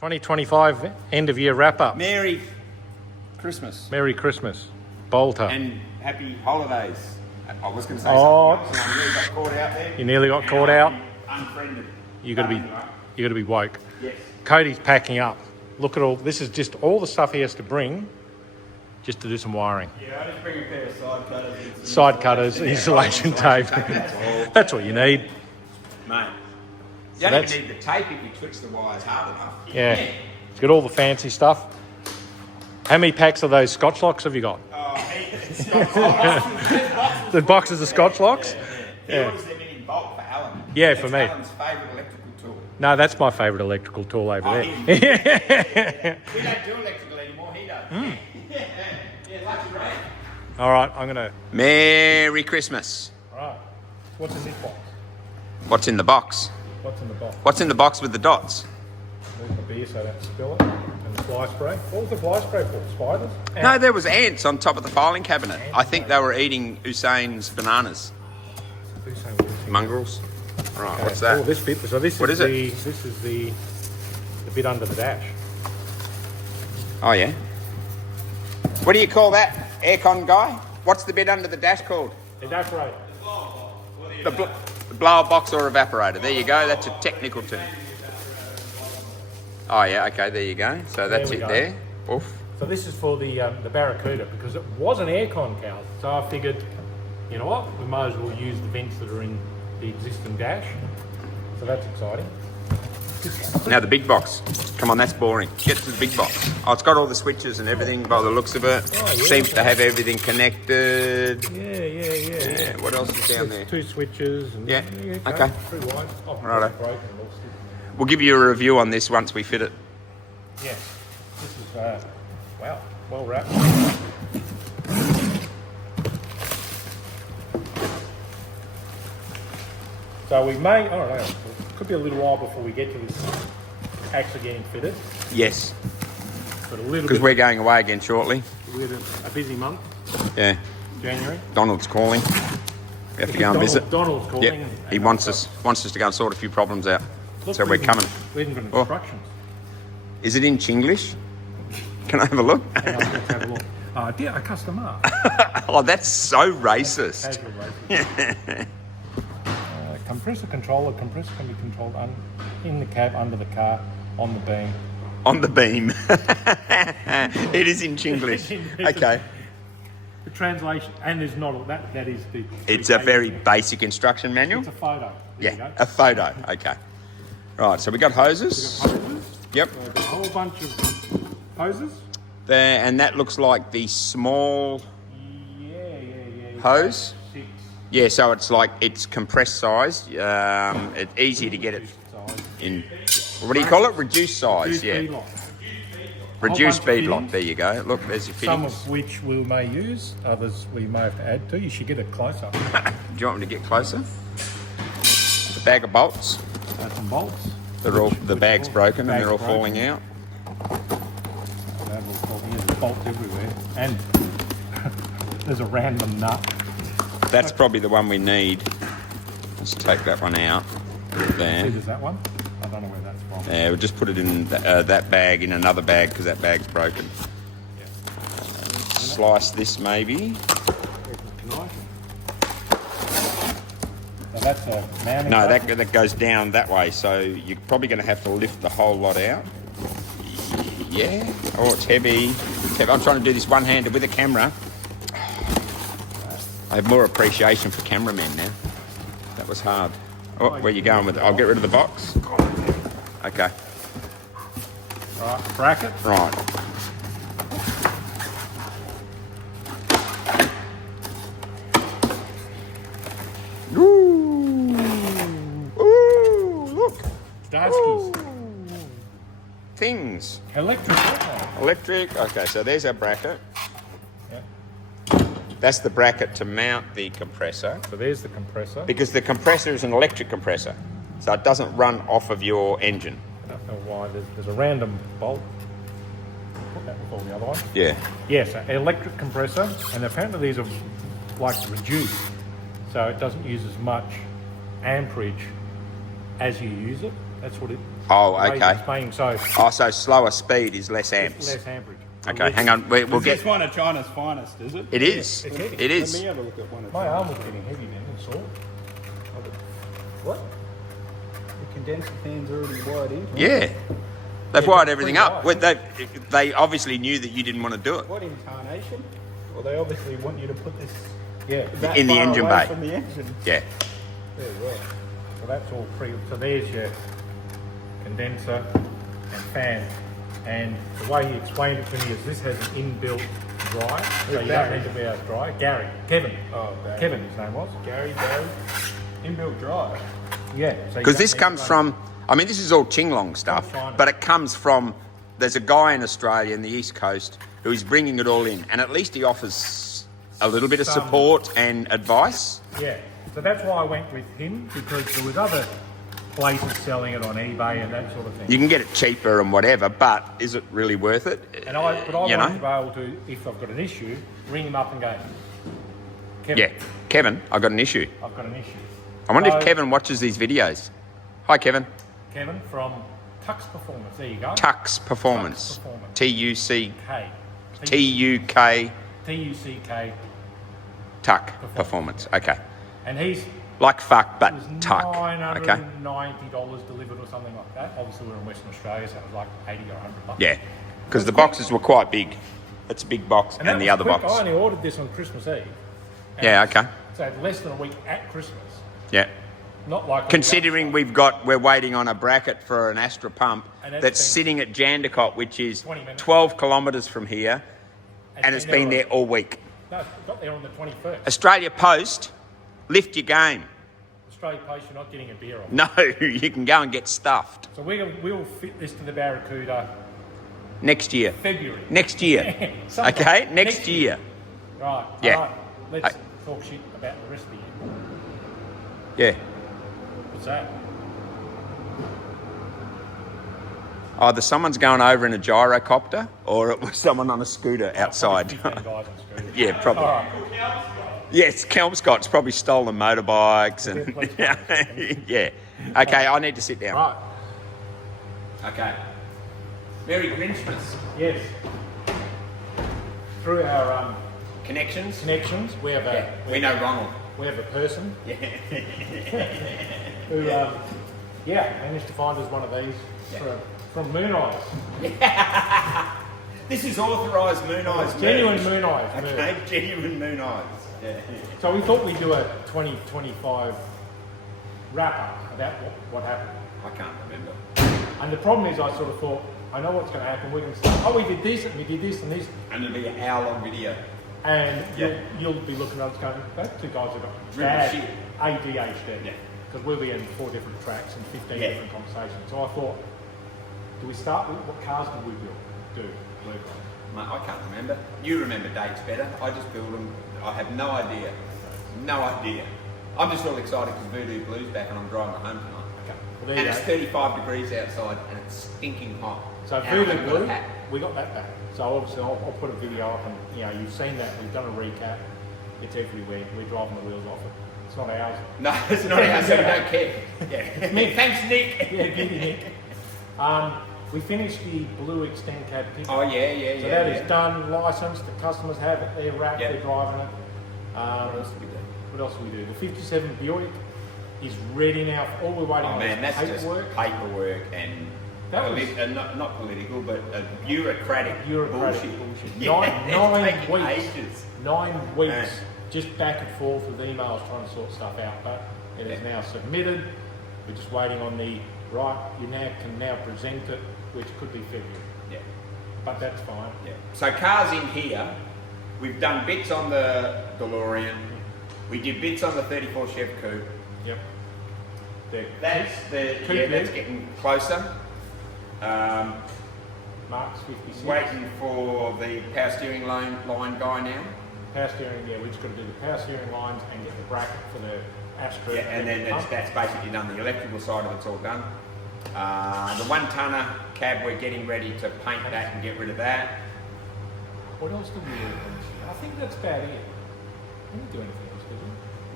2025 end of year wrap up. Merry Christmas. Merry Christmas, Bolter. And happy holidays. I was going to say Oh. something else, and I really got caught out there. You nearly got caught out. Unfriended. You got to be woke. Yes. Cody's packing up. Look at all. This is just all the stuff he has to bring, just to do some wiring. Yeah, I just bring a pair of side cutters. And some Side cutters, insulation tape. That's what you need. Mate. So You don't that's- even need the tape if you twitch the wires hard enough. Yeah. It's got all the fancy stuff. How many packs of those Scotch locks have you got? The boxes of Scotch locks? He orders them in bulk for Alan. Yeah, That's for me. Alan's favourite electrical tool. No, that's my favourite electrical tool over there. We don't do electrical anymore, he does. Yeah, lucky Ray. All right, I'm going to... Merry Christmas. All right. What's in this box? What's in the box? What's in the box? What's in the box with the dots? There's the beer so I don't spill it. And the fly spray. What was the fly spray for? Spiders? No, there was ants on top of the filing cabinet. I think they were eating Usain's bananas. Mongrels. Right, Okay. what's that? Oh, this bit. So this What is is it? This is the bit under the dash. Oh, yeah. What do you call that, aircon guy? What's the bit under the dash called? Evaporate. The blower box or evaporator. There you go. That's a technical term. Oh, yeah. Okay, there you go. So that's There we it go. there. Oof. So this is for the Barracuda because it was an aircon cow. So I figured, you know what, we might as well use the vents that are in the existing dash. So that's exciting. Now the big box. Come on, that's boring. Get to the big box. Oh, it's got all the switches and everything by the looks of it. Oh, yeah. Seems to have everything connected. Yeah. What else is down there? Two switches. And, Yeah, okay. 3 wires. Oh, Righto. it's broken and all stiff. We'll give you a review on this once we fit it. Yes. This is, wow, well wrapped. So we may, I don't know, it could be a little while before we get to this actually getting fitted. Yes, But a little because bit, we're going away again shortly. we had a busy month, Yeah, January. Donald's calling. We have to go and visit. Donald's calling. Yep, and- he and wants us. us to go and sort a few problems out. Look, So we're coming. We haven't got Oh. instructions. Is it in Chinglish? Can I have a look? Hang on, let's have a look. Dear customer. Oh, that's so racist. Casual racing. Compressor controller. Compressor can be controlled in the cab, under the car, on the beam. On the beam. It is in Chinglish. Okay. The translation, and there's not that. That is the. It's a very basic instruction manual. It's a photo. There you Yeah, go. a photo. Okay. Right, so we got hoses. Hoses. Yep. So we've got a whole bunch of hoses. There, and that looks like the small Yeah. hose. 6 Yeah, so it's like it's compressed size. It's easy to get it size. in. What do you call it? Reduced size. Reduced Yeah. bead lock. Reduced bunch of bead lock. fittings. There you go. Look, there's your Some fittings. of which we may use, others we may have to add to. You should get it closer. Do you want me to get closer? The bag of bolts. Some bolts. They're all the bag's broken and bag's they're all broken. falling out. There's bolts everywhere, and there's a random nut. That's probably the one we need. Let's take that one out. See, There. there's that one. I don't know where that's from. Yeah, we'll just put it in that bag in another bag because that bag's broken. Slice this maybe. Can I? So that's a mounting. No, bracket. that goes down that way, so you're probably going to have to lift the whole lot out. Yeah. Oh, it's heavy. It's heavy. I'm trying to do this one-handed with a camera. I have more appreciation for cameramen now. That was hard. Oh, where you going with it? I'll get rid of the box. Okay. Right, bracket. Right. Ooh. Ooh, look. Darskies. Things. Electric. Electric. Okay, so there's our bracket. Yeah. That's the bracket to mount the compressor, So there's the compressor. because the compressor is an electric compressor, so it doesn't run off of your engine. I don't know why. There's a random bolt. Put that with all the other ones. Yeah. Yes, an electric compressor, and apparently these are like reduced, so it doesn't use as much amperage as you use it. That's what it. Oh, the way okay. It's paying, so So slower speed is less amps. less amperage. Okay, hang on. We'll Is get. this one of China's finest, is it? It is. It's heavy. It Let is. me have a look at one of My China's. arm was getting heavy then. It's all. What? The condenser fan's already wired in. Yeah. They've Yeah, wired pretty everything up. wide. Well, they obviously knew that you didn't want to do it. What incarnation? Well, they obviously want you to put this Yeah. that In the far engine away bay. from the engine. Yeah. There you go. So that's all pre. So there's your condenser and fan. And the way he explained it to me is this has an inbuilt dry, so you don't need to be able to dry. Kevin. Oh, Barry. Kevin, his name was. Barry, inbuilt drive. Yeah. So Because this comes from, I mean, this is all Chinglong stuff, China. but it comes from, there's a guy in Australia in the East Coast who is bringing it all in, and at least he offers a little bit of Some- support and advice. Yeah. So that's why I went with him, because there was other places selling it on eBay and that sort of thing. You can get it cheaper and whatever, but is it really worth it? But I You want to know? be able to, if I've got an issue, ring him up and go, Kevin, Yeah. Kevin, I've got an issue. I've got an issue. I wonder So, if Kevin watches these videos. Hi, Kevin. Kevin from Tux Performance. There you go. Tux Performance. Tux Performance. T-U-C, K. T-U-K, T-U-C-K. Tuck Performance. Okay. And he's Like fuck, but it was tuck. Okay. $990 delivered or something like that. Obviously, we're in Western Australia, so it was like 80 or 100 bucks. Yeah. Because the boxes were quite big. It's a big box that and the was other quick. box. I only ordered this on Christmas Eve. And Yeah, okay. So it's less than a week at Christmas. Yeah. Not like Considering we're waiting on a bracket for an Astra pump And that's that's been- sitting at Jandakot, which is 20 minutes. 12 kilometres from here, and it's been there all week. No, it got there on the 21st. Australia Post, lift your game. Australia Post, you're not getting a beer off. No, you can go and get stuffed So we'll fit this to the Barracuda next year. February. Next year. Sometime. Okay, next year. Right. Yeah. All right. Let's talk shit about the rest of the year. Yeah. What's that? Either someone's going over in a gyrocopter or it was someone on a scooter outside. Probably 15 guys on scooters. Yeah, probably. All right. Yes, Kelmscott's probably stolen motorbikes and yeah. Okay, I need to sit down. Right. Okay. Merry Grinchmas. Yes. Through our Connections? connections, we have a We know Ronald. we have a person who managed to find us one of these from Moon Eyes. This is authorised Moon Eyes. Genuine Moon Eyes. Okay, genuine Moon Eyes. Yeah. So we thought we'd do a 2025 wrap up about what happened. I can't remember. And the problem is, I sort of thought, I know what's going to happen. We can say, oh, we did this and we did this and this, And it'll be an hour-long video. and Yeah. you'll be looking at us going, those two guys have got Real bad shit. ADHD. Yeah. Because we'll be in 4 different tracks and 15 Yeah. different conversations. So I thought, do we start with what cars did we do? Work on? Mate, I can't remember. You remember dates better. I just build them. I have no idea. No idea. I'm just all excited because Voodoo Blue's back and I'm driving home tonight. Okay. Well, there And you it's go. 35 degrees outside and it's stinking hot. So And Voodoo I've got a Blue, hat. we got that back. So obviously I'll put a video up and you've seen that. We've done a recap. It's everywhere. We're driving the wheels off it. It's not ours. No, it's not ours, so we don't care. Yeah. Me. Thanks, Nick. Yeah, give me Nick. We finished the blue extend cab pickup. Oh, yeah. So that is done, licensed, the customers have it, they're wrapped, Yep. they're driving it. What else did we do? What else do we do? The 57 Buick is ready now. All we're waiting Oh on man, is that's paperwork. just paperwork and That was- not political, but bureaucratic Bureaucratic bullshit. bullshit. Yeah, Nine it's taking weeks. ages. 9 weeks Man. just back and forth with emails trying to sort stuff out, but it is Yeah. now submitted. We're just waiting on the you can now present it, which could be February, Yeah, but that's fine. yeah. So cars in here, we've done bits on the DeLorean. We did bits on the 34 Chev Coupe. Yep. There. That's that's getting closer. Mark's 56. Waiting for the power steering line guy now. Power steering, we're just going to do the power steering lines and get the bracket for the Astra. Yeah, and then that's basically done. The electrical side of it's all done. The 1-tonner cab, we're getting ready to paint that and get rid of that. What else did we do? I think that's about it. We didn't do anything else, did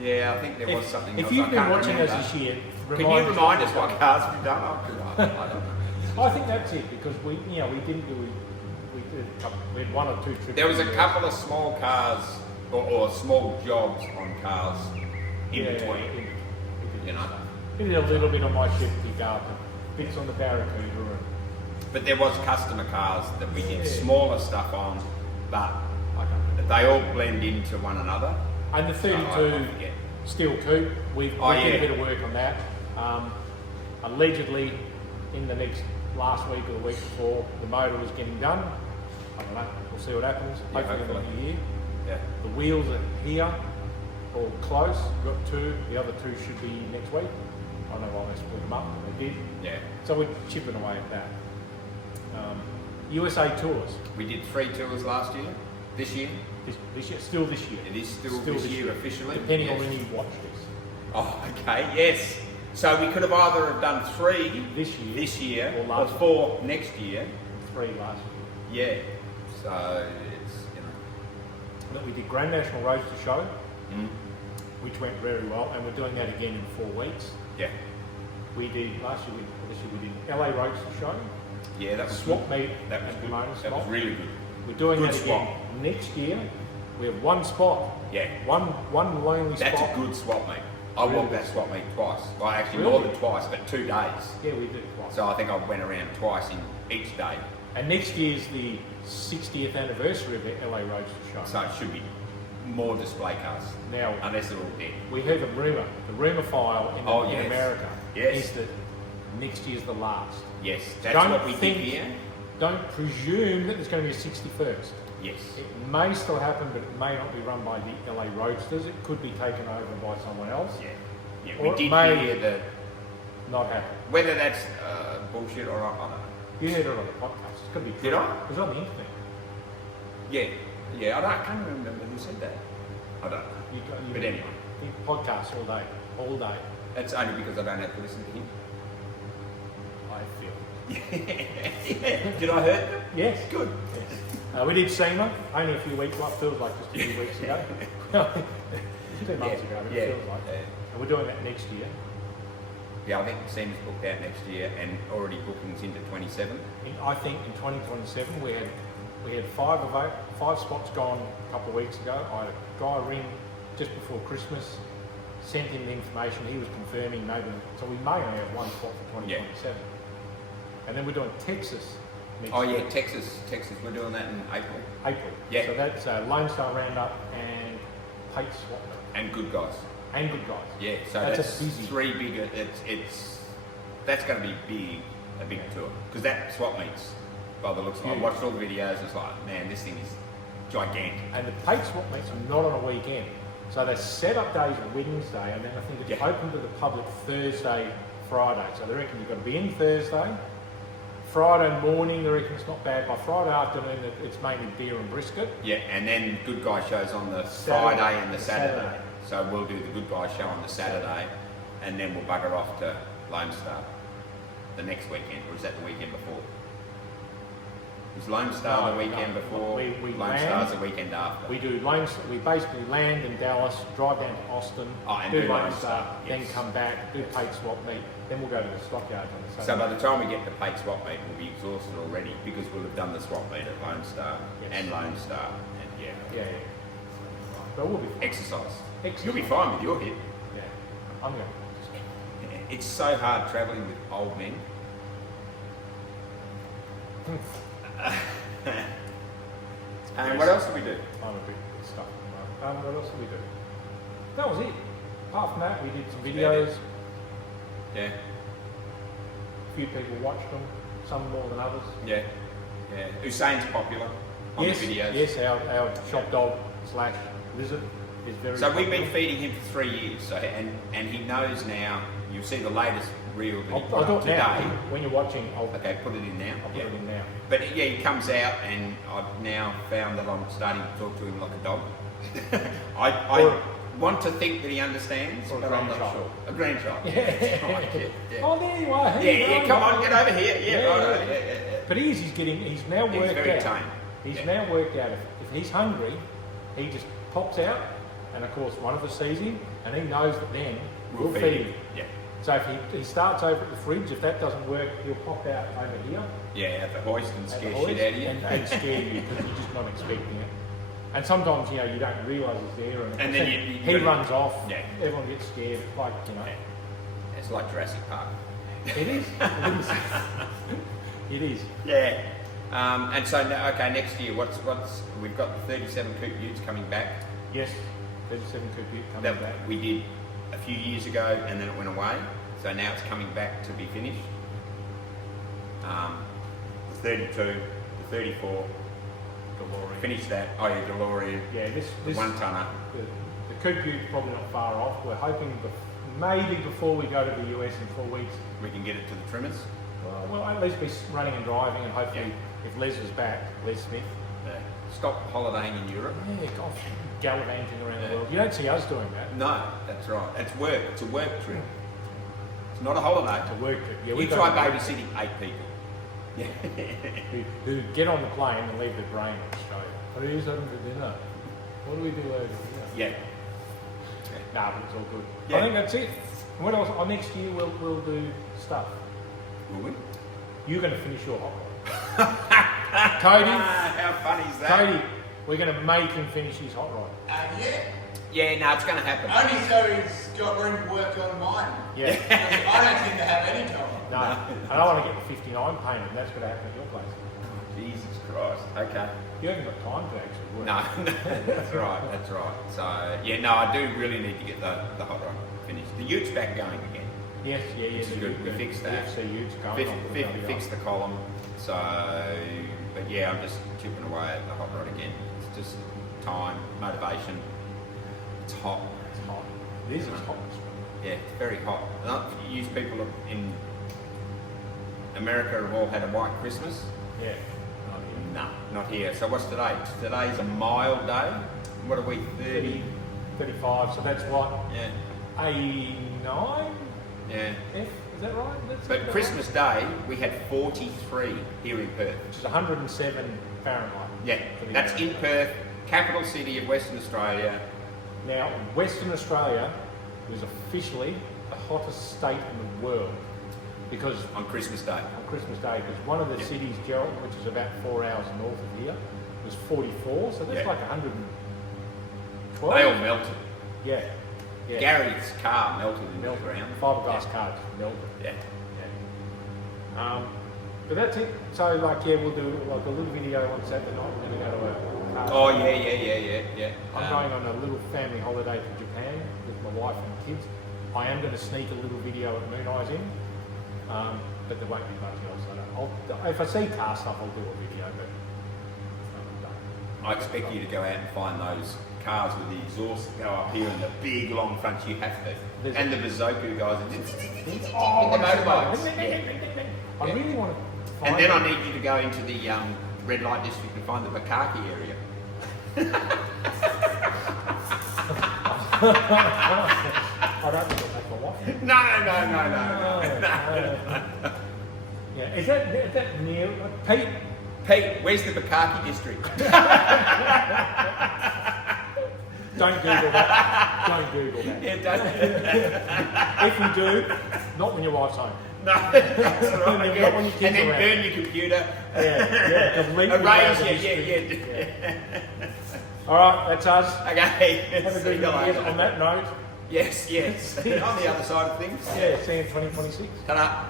we? Yeah, I think there was something else. If you've I been can't watching us remember. this year, Can you remind us what cars we've done? I don't know. I think that's it because we didn't do we did a couple, we had one or two trips. There was a couple of small cars or small jobs on cars in between. You know. We did a little bit on my Chevy Garden, bits on the Barracuda, and But there was customer cars that we did smaller stuff on, but I don't know. they all blend into one another. And the 32 I forget. steel coupe, we did a bit of work on that. Allegedly, in the last week or the week before, the motor was getting done. I don't know. We'll see what happens. Yeah, hopefully in the hopefully. new year. Yeah. The wheels are here, all close. We've got two. The other two should be next week. I don't know why they split them up, but they did. Yeah. So we're chipping away at that. USA tours. We did 3 tours last year. This year, This year, still this year. it is still this year officially. Depending Yes. on when you watch this. Oh, okay. Yes. So we could have either have done 3 This year, or or last 4 next year. 3 last year. Yeah. So it's But we did Grand National Roadster Show, Mm. which went very well, and we're doing that again in 4 weeks. Yeah. We did this year we did LA Roadster Show, Yeah, that was swap good. meet That was at good. Pomona That was Swap. really good. We're doing Good that swap. again next year. We have one spot, Yeah. one lonely That's spot. a good swap meet. I Really? walked that swap meet twice. Well, actually Really? more than twice, but 2 days. Yeah, we did twice. So I think I went around twice in each day. And next year's the 60th anniversary of the LA Roadster Show. So it should be more display cars, Now, unless they're all dead. we heard the rumour file in, Oh, in yes. America Yes. is that next year's the last. Yes, that's Don't what we think- did here. Don't presume that there's going to be a 61st. Yes. It may still happen, but it may not be run by the LA Roadsters. It could be taken over by someone else. Yeah. Yeah, Or we it did may- hear that. Not happen. Whether that's bullshit or not, I don't know. You heard it on the podcast. It's going to be true. Did I? It was on the internet. Yeah. Yeah, I can't remember who said that. I don't know. But anyway. You podcast all day. All day. That's only because I don't have to listen to him. I feel. Did I hurt them? Yes. Good. Yes. We did SEMA only a few weeks, what feels like just a few weeks ago. 2 months ago, but it feels like. And we're doing that next year. Yeah, I think SEMA's booked out next year and already bookings into 27. I think in 2027 we had 5 spots gone a couple of weeks ago. I had a guy ring just before Christmas, sent him the information. He was confirming maybe, so we may only have 1 spot for 2027. And then we're doing Texas next Oh year. yeah, Texas. We're doing that in April. April. Yeah. So that's Lone Star Roundup and Pate Swap And Good Guys. and Good Guys. Yeah, so That's that's, a busy- 3 bigger. That's going to be a big tour because that swap meets. By the looks of it, I Huge. watched all the videos. It's like, man, this thing is gigantic. And the Pate Swap meets are not on a weekend. So they're set up days on Wednesday, and then I think it's Yeah. open to the public Thursday, Friday. So they reckon you've got to be in Thursday. Friday morning, they reckon it's not bad. By Friday afternoon, it's mainly beer and brisket. Yeah, and then Good Guy shows on the Saturday. Friday and the Saturday. Saturday. So we'll do the Good Guy show on the Saturday, and then we'll bugger off to Lone Star the next weekend, or is that the weekend before? Is Lone Star No, the weekend no. before? We Lone land. Star's the weekend after. We do Lone. We basically land in Dallas, drive down to Austin, Oh, and do do Lone Lone Star, Star, then yes. come back, do Pate Swap meet, then we'll go to the stockyards on the So Saturday. by the time we get to Pate Swap meet, we'll be exhausted already because we'll have done the swap meet at Lone Star Yes. and Lone Star, and yeah, Yeah. But we'll be fine. exercise. Exercise. You'll be fine with your hip. Yeah. I'm going. It's so hard travelling with old men. And what else do we do? I'm a bit stuck. What else did we do? That was it. Apart from that, we did some videos. Yeah, A few people watched them, some more than others. yeah, yeah. Usain's popular on Yes, the videos. yes, our shop dog slash lizard is very. So we've been popular. feeding him for 3 years. So and he knows now. You'll see the latest reel that he I'll put do up it now. today. When you're watching, I'll Okay, put it in now. put Yeah. it in now. But yeah, he comes out, and I've now found that I'm starting to talk to him like a dog. I Or- want to think that he understands, Or a but I'm not grandchild. sure. A grandchild. Yeah. That's right, yeah, yeah. Oh, there you are. Yeah, Hey, yeah, no, come no, on, no. get over here. Yeah, right, Yeah. right, yeah. But he's now He's worked very out. tame. He's Yeah. now worked out if he's hungry, he just pops out, and of course one of us sees him, and he knows that then we'll feed him. Yeah. So if he starts over at the fridge, if that doesn't work, he'll pop out over here. Yeah, at the hoist and at scare the shit hoist out of you. and scare you because you're just not expecting it. And sometimes, you know, you don't realise it's there, And then he runs off. Yeah. Everyone gets scared. Like, you know, It's like Jurassic Park. it is. It is. It is. Yeah. And so okay, next year, what's we've got the 37 coupe utes coming back. Yes. 37 coupe coming That back. we did a few years ago, and then it went away. So now it's coming back to be finished. The 32, the 34. DeLorean. Finish that. Oh yeah, DeLorean. Yeah, this One tonner. the coupe ute's probably not far off. We're hoping maybe before we go to the US in 4 weeks. We can get it to the trimmers. Well, at least be running and driving, and hopefully, if Les is back, Les Smith. Stop holidaying in Europe. Yeah, God, gallivanting around Yeah. the world. You don't see us doing that. No, that's right. It's work. It's a work trip. It's not a holiday. It's a work trip. Yeah, You we try go- babysitting 8 people. Yeah. who get on the plane and leave their brain in Australia. What are you having for dinner? What do we do over here? Yeah. Nah, but it's all good. Yeah. I think that's it. And what else? Oh, next year we'll do stuff. Will we? You're going to finish your hot rod. Cody, How funny is that? Cody, we're going to make him finish his hot rod. Yeah. Yeah, no, it's going to happen. Only so he's got room to work on mine. Yeah. Because I don't seem to have any time. No, I don't want to get the 59 painted. That's going to happen at your place. Jesus Christ. Okay. You haven't got time to actually work. No, that's right. That's right. So yeah, no, I do really need to get the hot rod finished. The ute's back going again. Yes, yeah. Which is good. We fixed that. The FCU's going on. with the Fix the column. So, but yeah, I'm just chipping away at the hot rod again. It's just time, motivation. It's hot. It's hot. It is. It's hot. Yeah, it's very hot. You people in America have all had a white Christmas. Yeah. No, not here. So what's today? Today's a mild day. What are we? 30? 35. So that's what? Yeah. 89? Yeah. F? Is that right? That's But about Christmas Day, we had 43 here in Perth. right? Which is 107 Fahrenheit. Yeah, For the that's in American. Perth, capital city of Western Australia. Now, Western Australia was officially the hottest state in the world because On Christmas Day. on Christmas Day, because one of the Yeah. cities, Gerald, which is about 4 hours north of here, was 44. So that's Yeah. like 112. They all melted. Yeah. Yeah. Gary's car melted in the Melted. ground. Fiberglass cars melted. Yeah. Yeah. But that's it. So like, yeah, we'll do like a little video on Saturday night. We're going to go to a car Oh show. yeah. I'm going on a little family holiday to Japan with my wife and kids. I am going to sneak a little video at Moon Eyes in, but there won't be much else. If I see car stuff, I'll do a video. But I expect you to go out and find those cars with the exhaust that go up here and the big long fronts. You have to. There's- And the Bazoku guys. oh, The motorbikes. I really want to find. And then I need you to go into the red light district and find the Bakaki area. I don't think I'll make my wife. No. Yeah, is that near Pete? Pete, where's the Bakaki district? Don't Google that. Don't Google that. Yeah, don't. If you do, not when your wife's home. No, that's right. Not when your Yeah. kids And then are around. burn your computer. Yeah, delete your Erase, browser yeah. All right, that's us. Okay. Have a See good you year. later. On that note, Yes. On the other side of things. yeah, see you in 2026. Ta-da.